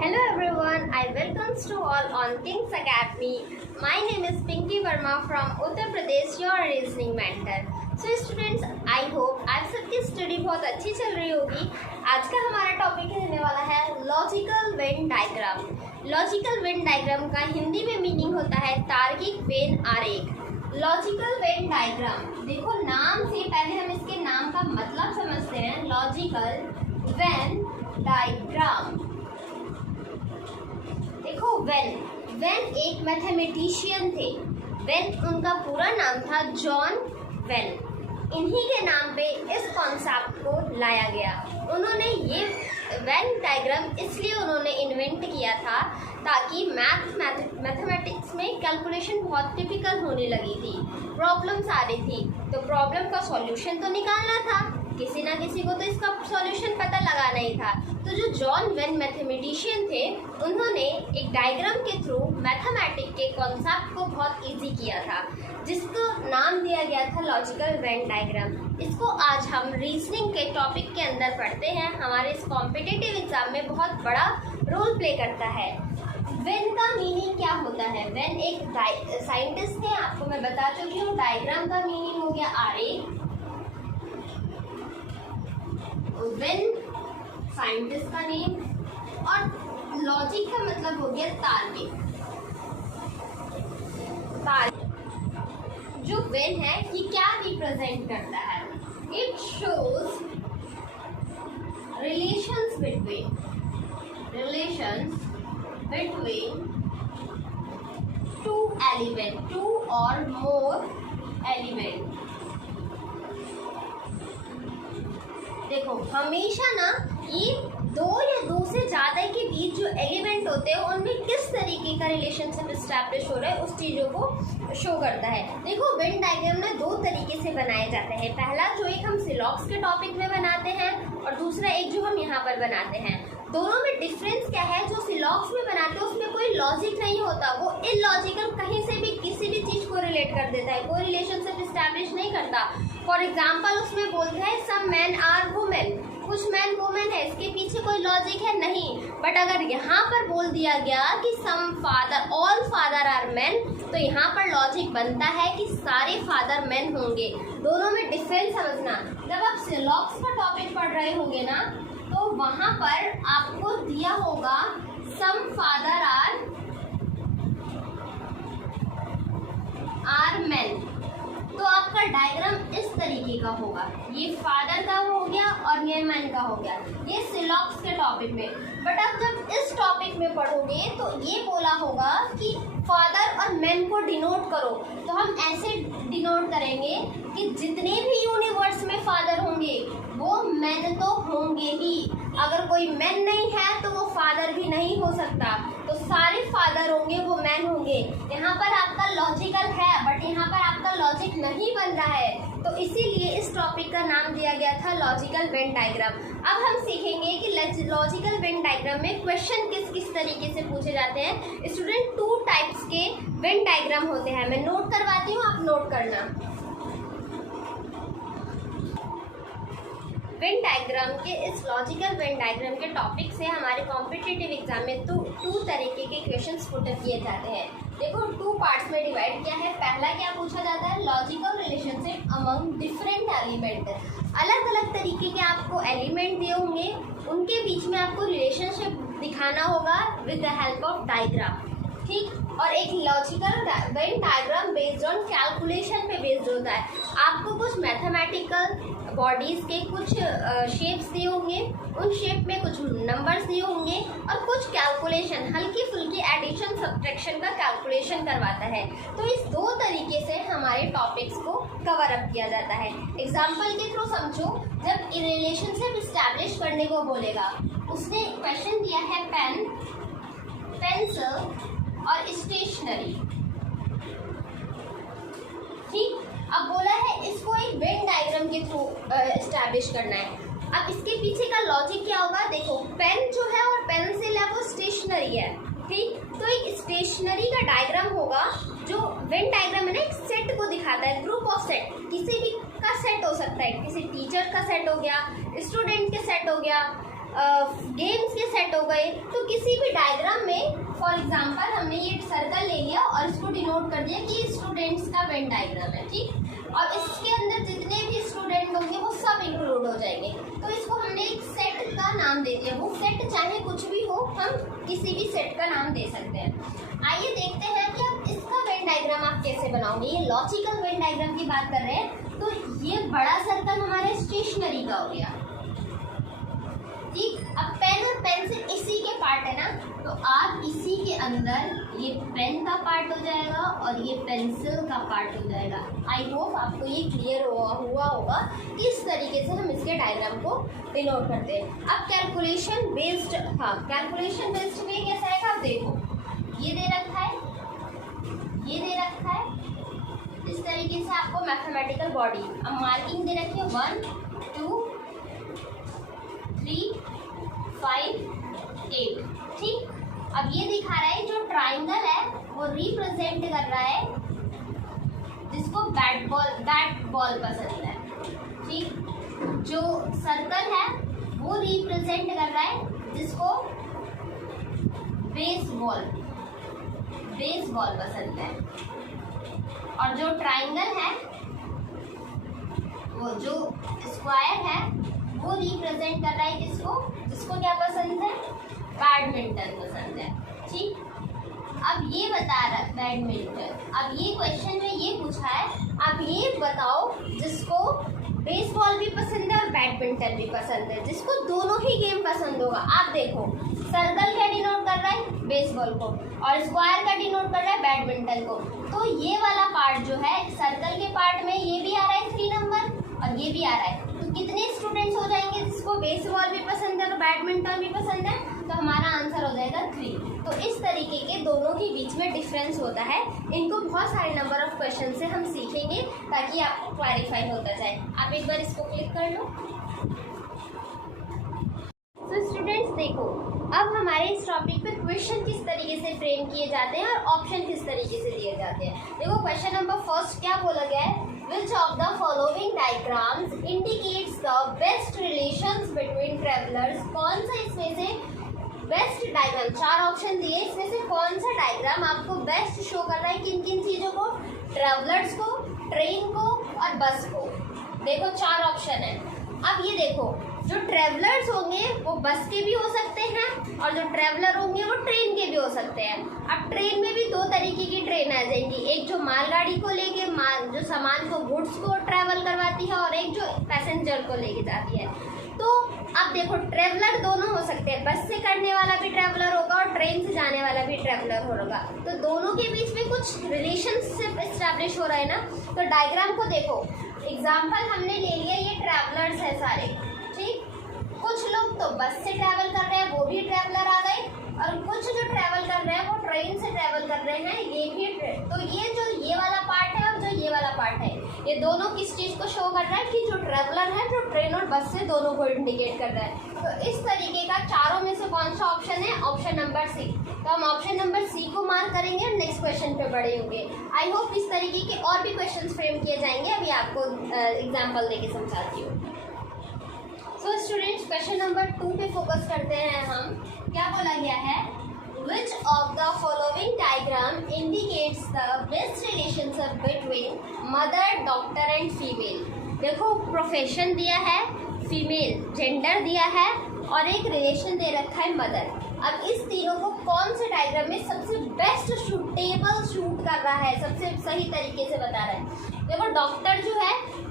Hello everyone, I welcomes to all on King's Academy. My name is Pinky Verma from Uttar Pradesh, your reasoning mentor. So students, I hope आप सबकी study बहुत अच्छी चल रही होगी। आज का हमारा टॉपिक रहने वाला है logical Venn diagram. Logical Venn diagram का हिंदी में मीनिंग होता है तार्किक वेन आरेख। लॉजिकल वेन डायग्राम, देखो नाम से पहले हम इसके नाम का मतलब समझते हैं। लॉजिकल वेन डायग्राम, देखो वेन एक मैथमेटिशियन थे। वेन उनका पूरा नाम था जॉन वेन। इन्हीं के नाम पे इस कॉन्सेप्ट को लाया गया। उन्होंने ये वेन डायग्राम इसलिए उन्होंने इन्वेंट किया था ताकि मैथमेटिक्स में कैलकुलेशन बहुत टिपिकल होने लगी थी, प्रॉब्लम्स आ रही थी, तो प्रॉब्लम का सॉल्यूशन तो निकालना था। किसी ना किसी को तो इसका सॉल्यूशन पता लगाना ही था। तो जो जॉन वेन मैथमेटिशियन थे, उन्होंने एक डायग्राम के थ्रू मैथमेटिक्स के कॉन्सेप्ट को बहुत इजी किया था, जिसको नाम दिया गया था लॉजिकल वेन डायग्राम। इसको आज हम रीजनिंग के टॉपिक के अंदर पढ़ते हैं। हमारे इस कॉम्पिटिटिव एग्जाम में बहुत बड़ा रोल प्ले करता है। वेन का मीनिंग क्या होता है? वेन एक साइंटिस्ट थे, आपको मैं बता चुकी हूँ। डायग्राम का मीनिंग हो गया आरेख। वेन साइंटिस्ट का नेम, और लॉजिक का मतलब हो गया तार्किक। जो वेन है ये क्या रिप्रेजेंट करता है? It shows relations between two और मोर एलिमेंट। देखो हमेशा ना ये दो या दो से ज़्यादा के बीच जो एलिमेंट होते हैं उनमें किस तरीके का रिलेशनशिप एस्टैब्लिश हो रहा है, उस चीज़ों को शो करता है। देखो वेन डायग्राम ना दो तरीके से बनाए जाते हैं। पहला जो एक हम सिलॉक्स के टॉपिक में बनाते हैं, और दूसरा एक जो हम यहाँ पर बनाते हैं। दोनों में डिफरेंस क्या है? जो सिलॉक्स में बनाते हैं उसमें कोई लॉजिक नहीं होता, वो इलॉजिकल कहीं से भी किसी भी चीज़ को रिलेट कर देता है, कोई रिलेशनशिप एस्टैब्लिश नहीं करता। फॉर एग्जाम्पल उसमें बोलते हैं सम मैन आर वुमेन, कुछ मैन वुमेन है, इसके पीछे कोई लॉजिक है नहीं। बट अगर यहाँ पर बोल दिया गया कि some father, all father are man, तो यहाँ पर लॉजिक बनता है कि सारे फादर मैन होंगे। दोनों में डिफरेंस समझना। जब आप सिलॉक्स का टॉपिक पढ़ रहे होंगे ना, तो वहाँ पर आपको दिया होगा सम फादर आर मैन, तो आपका डायग्राम इस तरीके का होगा। ये फादर का हो गया और ये मैन का हो गया, ये सिलॉक्स के टॉपिक में। बट अब जब इस टॉपिक में पढ़ोगे तो ये बोला होगा कि फादर और मैन को डिनोट करो, तो हम ऐसे डिनोट करेंगे कि जितने भी यूनिवर्स में फादर होंगे वो मैन तो होंगे ही। अगर कोई मैन नहीं है तो वो फादर भी नहीं हो सकता, तो सारे फादर होंगे, वो मैन होंगे। यहाँ पर आपका लॉजिकल है, बट यहाँ पर आपका लॉजिक नहीं बन रहा है, तो इसीलिए इस टॉपिक का नाम दिया गया था लॉजिकल वेन डायग्राम। अब हम सीखेंगे कि लॉजिकल वेन डायग्राम में क्वेश्चन किस किस तरीके से पूछे जाते हैं। स्टूडेंट, टू टाइप्स के वेन डायग्राम होते हैं। मैं नोट करवाती हूँ, आप नोट करना। वेन डायग्राम के इस लॉजिकल वेन डायग्राम के टॉपिक से हमारे कॉम्पिटिटिव एग्जाम में टू तरीके के क्वेश्चंस पुट अप किए जाते हैं। देखो टू पार्ट्स में डिवाइड किया है। पहला क्या पूछा जाता है? Logical relationship among different element. अलग अलग तरीके के आपको एलिमेंट दिए होंगे, उनके बीच में आपको रिलेशनशिप दिखाना होगा with the help of diagram, ठीक। और एक logical Venn diagram based on calculation पे बेस्ड होता है। आपको कुछ मैथमेटिकल बॉडीज के कुछ शेप्स दिए होंगे, उन शेप में कुछ नंबर्स दिए होंगे, और कुछ कैलकुलेशन, हल्की फुल्की एडिशन सब्ट्रैक्शन का कैलकुलेशन करवाता है। तो इस दो तरीके से हमारे टॉपिक्स को कवर अप किया जाता है। एग्जाम्पल के थ्रू समझो। जब रिलेशनशिप इस्टेब्लिश करने को बोलेगा, उसने क्वेश्चन दिया है पेन, पेंसिल और स्टेशनरी, ठीक। अब बोला है इसको एक वेन डायग्राम के थ्रू एस्टैब्लिश करना है। अब इसके पीछे का लॉजिक क्या होगा? देखो पेन जो है और पेंसिल है वो स्टेशनरी है, ठीक। तो एक स्टेशनरी का डायग्राम होगा जो वेन डायग्राम है ना, एक सेट को दिखाता है, ग्रुप ऑफ सेट। किसी भी का सेट हो सकता है, किसी टीचर का सेट हो गया, स्टूडेंट के सेट हो गया, गेम्स के सेट हो गए, तो किसी भी डायग्राम में फॉर एग्जांपल हमने ये सर्कल ले लिया और इसको डिनोट कर दिया कि स्टूडेंट्स का वेन डायग्राम है, ठीक। और इसके अंदर जितने भी स्टूडेंट होंगे वो सब इंक्लूड हो जाएंगे। तो इसको हमने एक सेट का नाम दे दिया। वो सेट चाहे कुछ भी हो, हम किसी भी सेट का नाम दे सकते हैं। आइए देखते हैं कि आप इसका वेन डायग्राम आप कैसे बनाओगे। ये लॉजिकल वेन डायग्राम की बात कर रहे हैं, तो ये बड़ा सर्कल हमारे स्टेशनरी का हो गया, ठीक। अब पेन और पेंसिल इसी के पार्ट है ना, तो आप इसी के अंदर ये पेन का पार्ट हो जाएगा और ये पेंसिल का पार्ट हो जाएगा। आई होप आपको ये क्लियर हुआ होगा किस तरीके से हम इसके डायग्राम को डिनोट करते हैं। अब कैलकुलेशन बेस्ड, हाँ कैलकुलेशन बेस्ड में कैसा आएगा, आप देखो ये दे रखा है, ये दे रखा है, इस तरीके से आपको मैथमेटिकल बॉडी, अब मार्किंग दे रखी है 1 2 3 5 8, ठीक। अब ये दिखा रहा है जो ट्राइंगल है वो रिप्रेजेंट कर रहा है जिसको बैट बॉल पसंद है, ठीक। जो सर्कल है वो रिप्रेजेंट कर रहा है जिसको बेसबॉल पसंद है। और जो ट्राइंगल है, वो जो स्क्वायर है वो रिप्रेजेंट कर रहा है जिसको क्या पसंद है, बैडमिंटन पसंद है, ठीक। अब ये बता रहा है बैडमिंटन। अब ये क्वेश्चन में ये पूछा है, अब ये बताओ जिसको बेसबॉल भी पसंद है और बैडमिंटन भी पसंद है, जिसको दोनों ही गेम पसंद होगा। आप देखो सर्कल क्या डिनोट कर रहा है, बेसबॉल को, और स्क्वायर का डिनोट कर रहा है बैडमिंटन को। तो ये वाला पार्ट जो है सर्कल के पार्ट में ये भी आ रहा है 3 नंबर और ये भी आ रहा है। तो कितने स्टूडेंट्स हो जाएंगे जिसको बेसबॉल भी पसंद है और बैडमिंटन भी पसंद है, तो हमारा आंसर हो जाएगा 3। तो इस तरीके के दोनों के बीच में डिफरेंस होता है। इनको बहुत सारे नंबर ऑफ क्वेश्चन से हम सीखेंगे ताकि आपको क्लैरिफाई होता जाए। आप एक बार इसको क्लिक कर लो। तो स्टूडेंट्स देखो, अब हमारे इस टॉपिक पे क्वेश्चन किस तरीके से फ्रेम किए जाते हैं और ऑप्शन किस तरीके से दिए जाते हैं। देखो क्वेश्चन नंबर फर्स्ट क्या बोला गया है, Which of the following diagrams indicates the best relations between travelers? कौन सा इसमें से बेस्ट डायग्राम, 4 ऑप्शन दिए, इसमें से कौन सा डायग्राम आपको बेस्ट शो कर रहा है किन किन चीज़ों को, ट्रेवलर्स को, ट्रेन को और बस को। देखो 4 ऑप्शन है। अब ये देखो जो ट्रेवलर्स होंगे वो बस के भी हो सकते हैं और जो ट्रेवलर होंगे वो ट्रेन के भी हो सकते हैं। अब ट्रेन में भी 2 तरीके की ट्रेन आ जाएंगी, एक जो मालगाड़ी को लेके जो सामान को, गुड्स को ट्रैवल करवाती है और एक जो पैसेंजर को लेके जाती है। तो अब देखो ट्रेवलर दोनों हो सकते हैं, बस से करने वाला भी ट्रेवलर होगा और ट्रेन से जाने वाला भी ट्रेवलर होगा। तो दोनों के बीच में कुछ रिलेशनशिप एस्टैब्लिश हो रहा है ना। तो डायग्राम को देखो, एग्जाम्पल हमने ले लिया, ये ट्रैवलर्स है सारे, ठीक। कुछ लोग तो बस से ट्रैवल कर रहे हैं, वो भी ट्रैवलर आ गए, और कुछ जो ट्रैवल कर रहे हैं वो ट्रेन से ट्रैवल कर रहे हैं, ये भी ट्रेन। तो ये जो ये वाला पार्ट है और जो ये वाला पार्ट है, ये दोनों किस चीज़ को शो कर रहा है कि जो ट्रैवलर है जो ट्रेन और बस से दोनों को इंडिकेट कर रहा है। तो इस तरीके का चारों में से कौन सा ऑप्शन है, ऑप्शन नंबर सी। तो हम ऑप्शन नंबर सी को मार्क करेंगे और नेक्स्ट क्वेश्चन पे बढ़े होंगे। आई होप इस तरीके के और भी क्वेश्चन फ्रेम किए जाएंगे। अभी आपको एग्जाम्पल देके समझाती हूँ। सो स्टूडेंट्स क्वेश्चन नंबर 2 पे फोकस करते हैं हम। क्या बोला गया है, Which of the following diagram indicates the best relationship between mother, doctor and female? देखो प्रोफेशन दिया है, फीमेल जेंडर दिया है और एक रिलेशन दे रखा है मदर। अब इस तीनों को कौन से डायग्राम में सबसे बेस्ट सूटेबल शूट कर रहा है, सबसे सही तरीके से बता रहा है। देखो डॉक्टर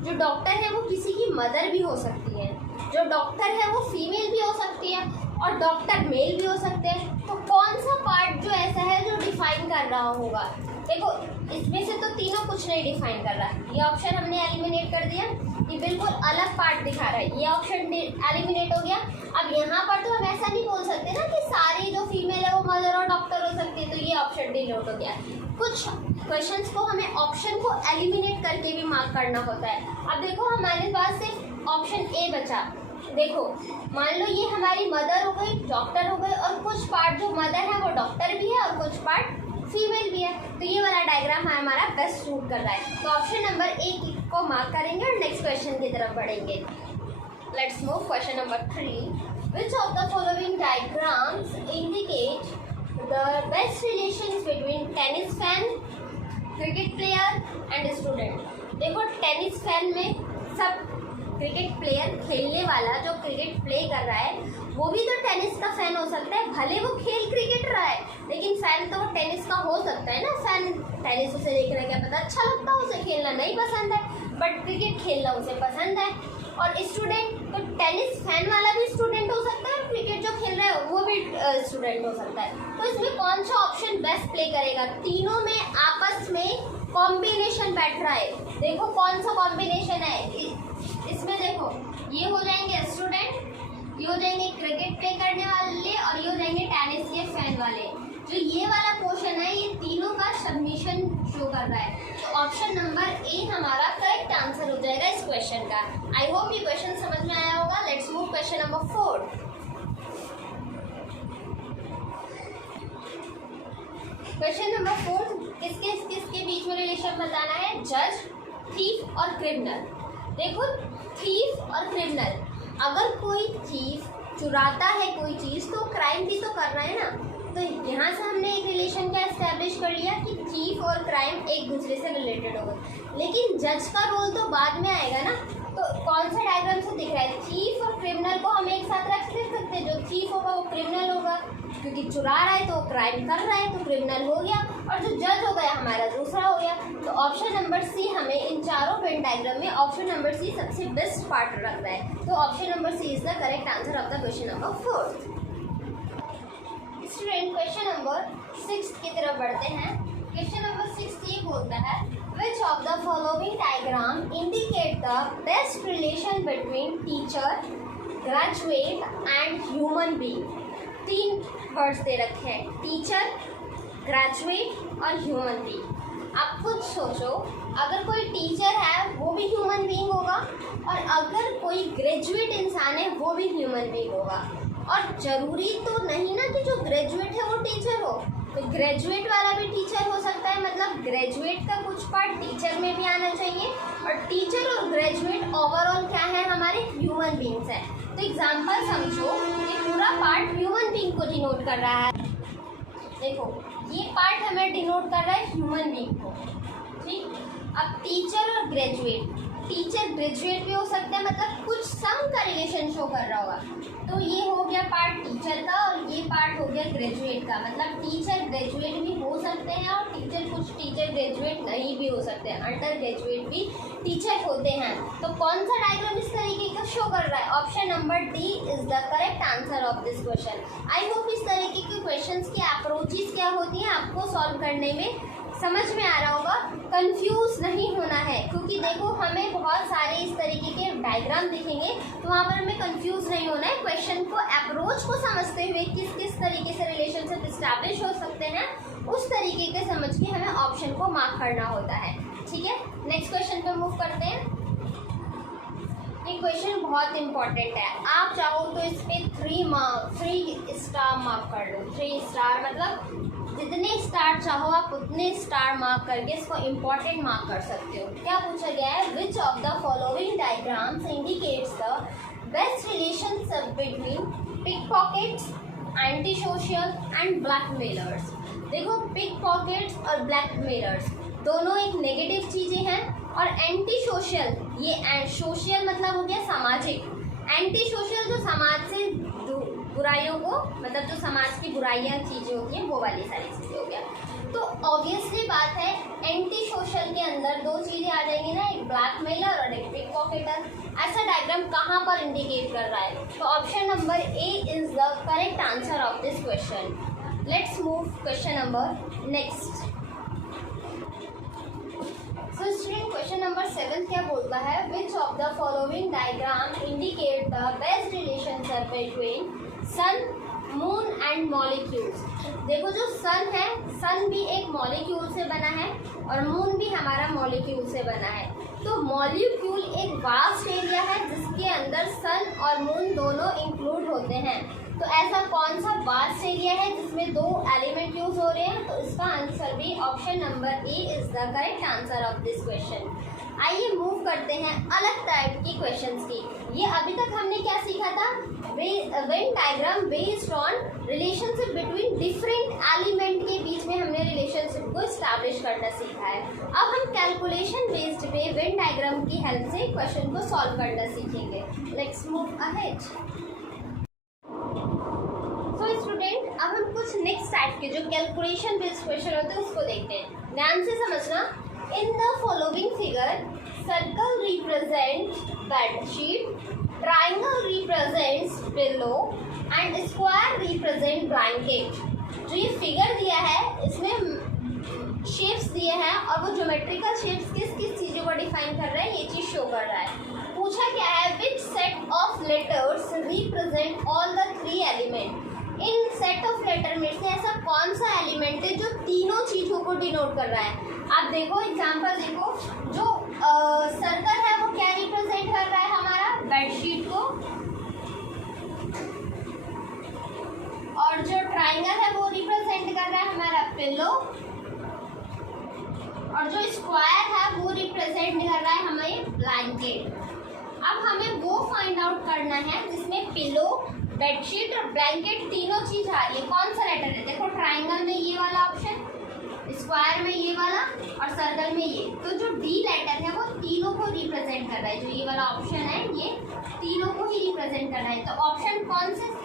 जो डॉक्टर है वो किसी की मदर भी हो सकती है, जो डॉक्टर है वो फीमेल भी हो सकती है और डॉक्टर मेल भी हो सकते हैं। तो कौन सा पार्ट जो ऐसा है जो डिफाइन कर रहा होगा? देखो इसमें से तो तीनों कुछ नहीं डिफाइन कर रहा है। ये ऑप्शन हमने एलिमिनेट कर दिया, ये बिल्कुल अलग पार्ट दिखा रहा है, ये ऑप्शन एलिमिनेट हो गया। अब यहाँ पर तो हम ऐसा नहीं बोल सकते ना कि सारी जो फीमेल है वो मदर और डॉक्टर हो सकती है, तो ये ऑप्शन डिलीट हो गया। कुछ क्वेश्चंस को हमें ऑप्शन को एलिमिनेट करके भी मार्क करना होता है। अब देखो हमारे पास सिर्फ ऑप्शन ए बचा। देखो मान लो ये हमारी मदर हो गई, डॉक्टर हो गई, और कुछ पार्ट जो मदर है वो डॉक्टर भी है और कुछ पार्ट फीमेल भी है। तो ये वाला डायग्राम हमारा बेस्ट सूट कर रहा है। तो ऑप्शन नंबर ए को मार्क करेंगे और नेक्स्ट क्वेश्चन की तरफ बढ़ेंगे। Let's move question number 3। Which of the following diagrams indicate tennis fan, cricket player and student. देखो टेनिस फैन में सब क्रिकेट प्लेयर, खेलने वाला जो क्रिकेट प्ले कर रहा है वो भी तो टेनिस का फैन हो सकता है, भले वो खेल क्रिकेट रहा है लेकिन फैन तो वो टेनिस का हो सकता है ना। फैन टेनिस उसे देखना क्या पता अच्छा लगता है, उसे खेलना नहीं पसंद है, बट क्रिकेट खेलना उसे पसंद है। और स्टूडेंट तो टेनिस फैन वाला भी स्टूडेंट हो सकता है, क्रिकेट जो खेल रहा है वो भी स्टूडेंट हो सकता है। तो इसमें कौन सा ऑप्शन बेस्ट प्ले करेगा? तीनों में आपस में कॉम्बिनेशन बैठ रहा है। देखो कौन सा कॉम्बिनेशन है इसमें। देखो ये हो जाएंगे स्टूडेंट, ये हो जाएंगे क्रिकेट प्ले करने वाले और ये हो जाएंगे टेनिस के फैन वाले। जो ये वाला पोर्शन है ये तीनों का सबमिशन शो कर रहा है। तो ऑप्शन नंबर ए हमारा करेक्ट आंसर हो जाएगा इस क्वेश्चन का। आई होप ये क्वेश्चन समझ में आया होगा। Let's move question number 4। Question number 4 किसके बीच में रिलेशन बताना है? जज, थीफ और क्रिमिनल। देखो थीफ और क्रिमिनल, अगर कोई थीफ चुराता है कोई चीज़ तो क्राइम भी तो कर रहा है ना। तो यहाँ से हमने एक रिलेशन का एस्टैब्लिश कर लिया कि थीफ और क्राइम एक दूसरे से रिलेटेड होगा। लेकिन जज का रोल तो बाद में आएगा ना। तो कौन सा डायग्राम से दिख रहा है? थीफ और क्रिमिनल को हम एक साथ रख सकते हैं। जो थीफ होगा वो क्रिमिनल होगा, क्योंकि चुरा रहा है तो क्राइम कर रहा है तो क्रिमिनल हो गया, और जो जज हो गया हमारा दूसरा हो गया। तो ऑप्शन नंबर सी हमें इन चारों वेन डायग्राम में ऑप्शन नंबर सी सबसे बेस्ट पार्ट लग रहा है। तो option number C is the correct answer of the question number 4। Student question number 6 की तरफ बढ़ते हैं। क्वेश्चन नंबर 6 ये बोलता है which of the following diagram indicate the best relation between teacher, graduate and human being। 3 words दे रखे हैं, teacher, graduate और ह्यूमन बीइंग। आप खुद सोचो, अगर कोई टीचर है वो भी ह्यूमन बीइंग होगा और अगर कोई ग्रेजुएट इंसान है वो भी ह्यूमन बीइंग होगा। और ज़रूरी तो नहीं ना कि जो ग्रेजुएट है वो टीचर हो, तो ग्रेजुएट वाला भी टीचर हो सकता है। मतलब ग्रेजुएट का कुछ पार्ट टीचर में भी आना चाहिए, और टीचर और ग्रेजुएट ओवरऑल क्या है? हमारे ह्यूमन बीइंग्स है। तो एग्जांपल समझो, ये पूरा पार्ट ह्यूमन बीइंग को डिनोट कर रहा है। देखो ये पार्ट हमें डिनोट कर रहा है ह्यूमन बीइंग को, ठीक। अब टीचर और ग्रेजुएट, टीचर ग्रेजुएट भी हो सकते हैं, मतलब कुछ सम का रिलेशन शो कर रहा होगा। तो ये हो गया पार्ट टीचर का और ये पार्ट हो गया ग्रेजुएट का। मतलब टीचर ग्रेजुएट भी हो सकते हैं और कुछ टीचर ग्रेजुएट नहीं भी हो सकते हैं, अंडर ग्रेजुएट भी टीचर होते हैं। तो कौन सा डायग्राम इस तरीके का शो कर रहा है? Option number D is the correct answer of this question. I hope इस तरीके के क्वेश्चंस की अप्रोचेस क्या होती हैं आपको सॉल्व करने में समझ में आ रहा होगा। कंफ्यूज नहीं होना है, क्योंकि देखो हमें बहुत सारे इस तरीके के डायग्राम दिखेंगे तो वहाँ पर हमें कंफ्यूज नहीं होना है। क्वेश्चन को अप्रोच को समझते हुए किस किस तरीके से रिलेशनशिप इस्टेब्लिश हो सकते हैं उस तरीके के समझ के हमें ऑप्शन को मार्क करना होता है, ठीक है। नेक्स्ट क्वेश्चन पे मूव करते हैं। ये क्वेश्चन बहुत इंपॉर्टेंट है, आप चाहो तो इस पर 3 स्टार मार्क कर लो। 3 स्टार मतलब जितने स्टार चाहो आप उतने स्टार मार्क करके इसको इम्पोर्टेंट मार्क कर सकते हो। क्या पूछा गया है? Which of the following diagrams indicates the best relationship between pick pockets, anti social and blackmailers. देखो पिक पॉकेट्स और ब्लैकमेलर्स दोनों एक नेगेटिव चीज़ें हैं, और एंटी सोशल, ये सोशल मतलब हो गया सामाजिक, एंटी सोशल जो समाज से बुराइयों को, मतलब जो समाज की बुराइयां चीज़ें होती हैं वो वाली सारी चीज़ें हो गया। तो ऑब्वियसली बात है एंटी सोशल के अंदर 2 चीज़ें आ जाएंगी ना, एक ब्लैकमेलर और एक पिक पॉकेटर। ऐसा डायग्राम कहाँ पर इंडिकेट कर रहा है? तो option number A is the correct answer of this question. Let's move question number next. So student question number 7 क्या बोलता है? Which of the following diagram indicate the best relationship between sun, moon and molecules. देखो जो सन है, सन भी एक molecule से बना है और मून भी हमारा मॉलिक्यूल से बना है। तो मॉलिक्यूल एक वास्ट एरिया है जिसके अंदर सन और मून दोनों इंक्लूड होते हैं। तो ऐसा कौन सा वास्ट एरिया है जिसमें 2 एलिमेंट यूज हो रहे हैं? तो इसका आंसर भी option number A is the correct answer of this question. आइए मूव करते हैं अलग टाइप की क्वेश्चंस की। ये अभी तक हमने क्या सीखा था? Venn diagram based on relationship between different element के बीच में हमने रिलेशनशिप को एस्टैब्लिश करना सीखा है। अब हम कैलकुलेशन बेस्ड पे वेन डायग्राम की हेल्प से क्वेश्चन को सॉल्व करना सीखेंगे। Let's move ahead. So student, अब हम कुछ नेक्स्ट टाइप के जो कैलकुलेशन बेस्ड क्वेश्चन होते हैं उसको देखते हैं। ध्यान से समझना। In the following figure circle represent bedsheet, triangle represents pillow and square represent blanket. जो ये फिगर दिया है इसमें शेप्स दिए हैं और वो ज्योमेट्रिकल शेप्स किस किस चीज़ों को डिफाइन कर रहा है ये चीज़ शो कर रहा है। पूछा क्या है, which set of letters represent all the three element. इन सेट ऑफ लेटर में से ऐसा कौन सा एलिमेंट है जो तीनों चीज़ों को डिनोट कर रहा है। आप देखो एग्जाम्पल देखो, जो सर्कल है वो क्या रिप्रेजेंट कर रहा है, हमारा बेडशीट को, और जो ट्राइंगल है वो रिप्रेजेंट कर रहा है हमारा पिलो, और जो स्क्वायर है वो रिप्रेजेंट कर रहा है हमारे ब्लैंकेट। अब हमें वो फाइंड आउट करना है जिसमें पिलो, बेडशीट और ब्लैंकेट तीनों चीज आ रही है। कौन सा लेटर है, देखो ट्राइंगल में ये वाला ऑप्शन, स्क्वायर में ये वाला और सर्कल में ये। तो जो डी लेटर है वो तीनों को रिप्रेजेंट कर रहा है। जो ये वाला ऑप्शन है ये तीनों को ही रिप्रेजेंट कर रहा है। तो ऑप्शन कौन से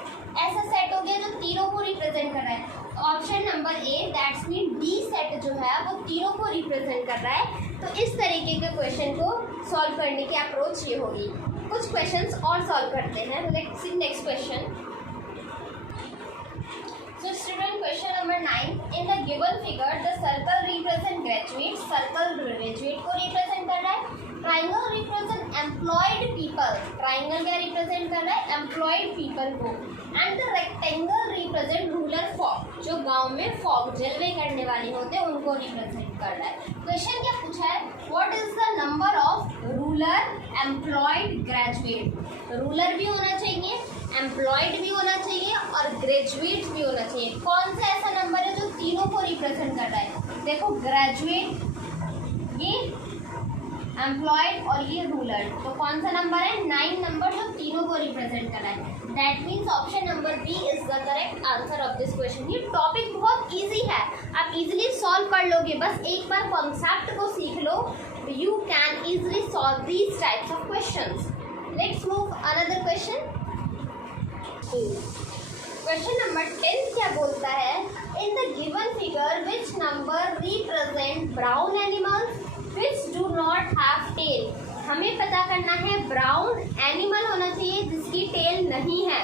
ऐसा सेट हो गया जो तीनों को रिप्रेजेंट कर रहा है। तो option number A, that's mean D set जो है वो तीनों को रिप्रेजेंट कर रहा है। तो इस तरीके के क्वेश्चन को सॉल्व करने की अप्रोच ये होगी। कुछ क्वेश्चंस और सॉल्व करते हैं। Let's see next question. So student, question number 9. In the given figure, the circle represent graduate, circle graduate को represent कर रहा है। Triangle represent employed people, triangle क्या represent कर रहा है, employed people को। And the rectangle represent rural folk, जो गांव में folk जलवे करने वाले होते हैं उनको represent कर रहा है। क्वेश्चन क्या पूछा है, what is the number of ruler, employed, graduate। Ruler भी होना चाहिए, एम्प्लॉयड भी होना चाहिए और ग्रेजुएट भी होना चाहिए। कौन सा ऐसा नंबर है जो तीनों को रिप्रेजेंट कर रहा है, देखो ग्रेजुएट, ये एम्प्लॉयड और ये रूलर। तो कौन सा नंबर है, 9 नंबर जो तीनों को रिप्रेजेंट कर रहा है। That means option number B is the correct answer of this question. ये टॉपिक बहुत इजी है, आप इजीली सॉल्व कर लोगे। बस एक बार कॉन्सेप्ट को सीख लो, you can easily solve these types of questions. Let's move another question. Question number 10 क्या बोलता है, in the given figure which number represent brown animals which do not have tail. हमें पता करना है ब्राउन एनिमल होना चाहिए जिसकी टेल नहीं है।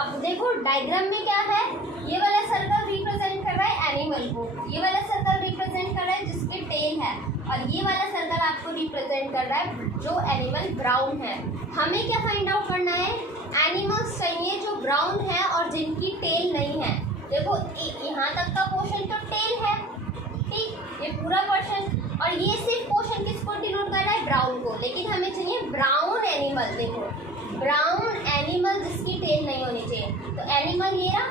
अब देखो डायग्राम में क्या है, ये वाला सर्कल रिप्रेजेंट कर रहा है एनिमल को, ये वाला सर्कल रिप्रेजेंट कर रहा है जिसकी टेल है, और ये वाला सर्कल आपको रिप्रेजेंट कर रहा है जो एनिमल ब्राउन है। हमें क्या फाइंड आउट करना है, एनिमल्स चाहिए जो ब्राउन है और जिनकी टेल नहीं है। देखो यहाँ तक का पोर्शन तो टेल है, ठीक, ये पूरा पोर्शन, और ये सिर्फ पोर्शन किसको डिनोट कर रहा है, ब्राउन को। लेकिन हमें चाहिए ब्राउन एनिमल, देखो ब्राउन एनिमल जिसकी टेल नहीं होनी चाहिए। तो एनिमल ये रहा,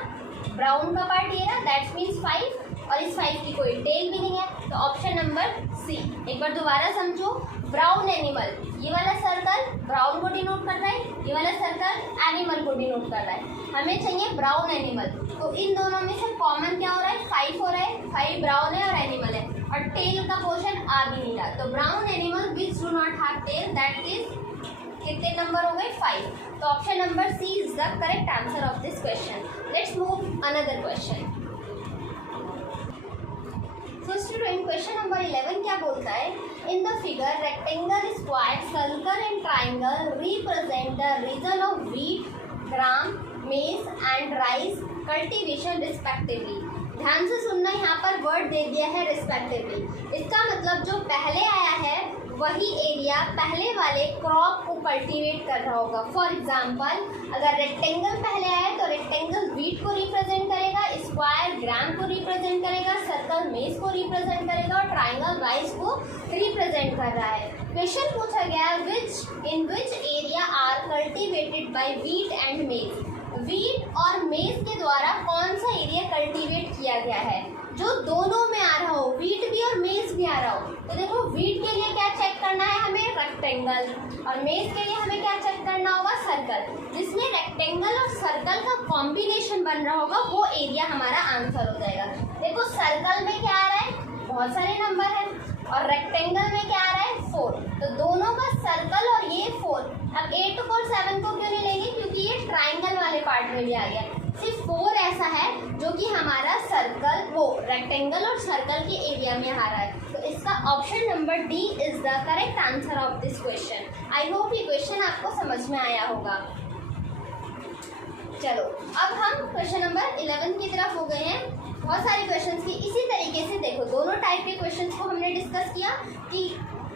ब्राउन का पार्ट ये रहा, दैट मीन्स 5, और इस 5 की कोई टेल भी नहीं है। तो ऑप्शन नंबर सी। एक बार दोबारा समझो, ब्राउन एनिमल, ये वाला सर्कल ब्राउन को डिनोट कर रहा है, ये वाला सर्कल एनिमल को डिनोट कर रहा है। हमें चाहिए ब्राउन एनिमल। तो इन दोनों में से कॉमन क्या हो रहा है, 5 हो रहा है, 5 ब्राउन है और एनिमल है, और टेल का पोर्शन आ भी नहीं रहा। तो brown animal which do not have tail, that is कितने नंबर हो गए, 5। तो option number C is the correct answer of this question. Let's move another question. Student, question number 11 क्या बोलता है, in the figure rectangle, square, circle and triangle represent the region of wheat, gram, maize and rice cultivation respectively. ध्यान से सुनना, यहाँ पर word दे दिया है रिस्पेक्टिवली। इसका मतलब जो पहले आया है वही एरिया पहले वाले क्रॉप को कल्टीवेट कर रहा होगा। फॉर एग्जाम्पल, अगर रेक्टेंगल पहले आया तो रेक्टेंगल व्हीट को रिप्रेजेंट करेगा, स्क्वायर ग्राम को रिप्रेजेंट करेगा, सर्कल मेज को रिप्रेजेंट करेगा और ट्राइंगल राइस को रिप्रेजेंट कर रहा है। क्वेश्चन पूछा गया, in which area are cultivated by wheat and maize. Wheat और मेज के द्वारा कौन सा एरिया कल्टीवेट किया गया है जो दोनों में आ रहा हो, व्हीट भी और मेज भी आ रहा हो। तो देखो व्हीट के लिए क्या चेक करना है हमें, रेक्टेंगल, और मेज के लिए हमें क्या चेक करना होगा, सर्कल। जिसमें रेक्टेंगल और सर्कल का कॉम्बिनेशन बन रहा होगा वो एरिया हमारा आंसर हो जाएगा। देखो सर्कल में क्या आ रहा है, बहुत सारे नंबर हैं, और रेक्टेंगल में क्या आ रहा है 4, तो दोनों का सर्कल और ये 4। अब 8 और 7 को क्यों नहीं लेंगे, क्योंकि ये ट्राइंगल वाले पार्ट में भी आ गया। सिर्फ 4 ऐसा है जो कि हमारा सर्कल, वो रेक्टेंगल और सर्कल के एरिया में आ रहा है, तो इसका option number D is the correct answer of this question. I hope ये क्वेश्चन आपको समझ में आया होगा। चलो अब हम क्वेश्चन नंबर 11 की तरफ हो गए हैं। बहुत सारे क्वेश्चंस की इसी तरीके से देखो, दोनों टाइप के क्वेश्चंस को हमने डिस्कस किया कि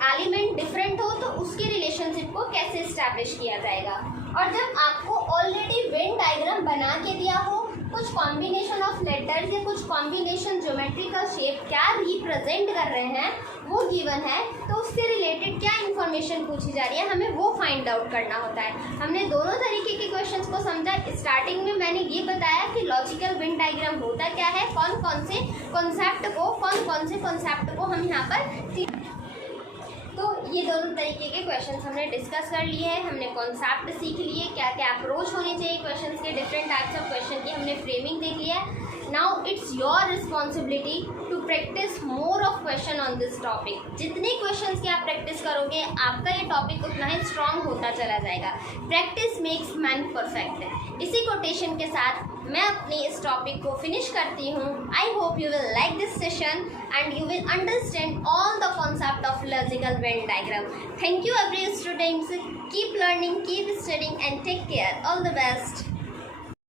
एलिमेंट डिफरेंट हो तो उसके रिलेशनशिप को कैसे इस्टेब्लिश किया जाएगा। और जब आपको ऑलरेडी वेन डायग्राम बना के दिया हो, कुछ कॉम्बिनेशन ऑफ लेटर्स या कुछ कॉम्बिनेशन ज्योमेट्रिकल शेप क्या रिप्रेजेंट कर रहे हैं वो गिवन है, तो उससे रिलेटेड क्या इन्फॉर्मेशन पूछी जा रही है हमें वो फाइंड आउट करना होता है। हमने दोनों तरीके के क्वेश्चंस को समझा। स्टार्टिंग में मैंने ये बताया कि लॉजिकल वेन डायग्राम होता क्या है, कौन कौन से कॉन्सेप्ट को हम यहाँ पर, तो ये दोनों तरीके के क्वेश्चंस हमने डिस्कस कर लिए हैं। हमने कॉन्सेप्ट सीख लिए, क्या क्या अप्रोच होने चाहिए क्वेश्चंस के, डिफरेंट टाइप्स ऑफ क्वेश्चन की हमने फ्रेमिंग देख लिया है। Now it's your responsibility to practice more of question on this topic. जितने क्वेश्चंस की आप प्रैक्टिस करोगे आपका ये टॉपिक उतना ही स्ट्रांग होता चला जाएगा। Practice makes man perfect. इसी कोटेशन के साथ मैं अपनी इस टॉपिक को फिनिश करती हूँ। I hope you will like this session and you will understand all the concept of logical Venn diagram. Thank you every students. Keep learning, keep studying and take care. All the best.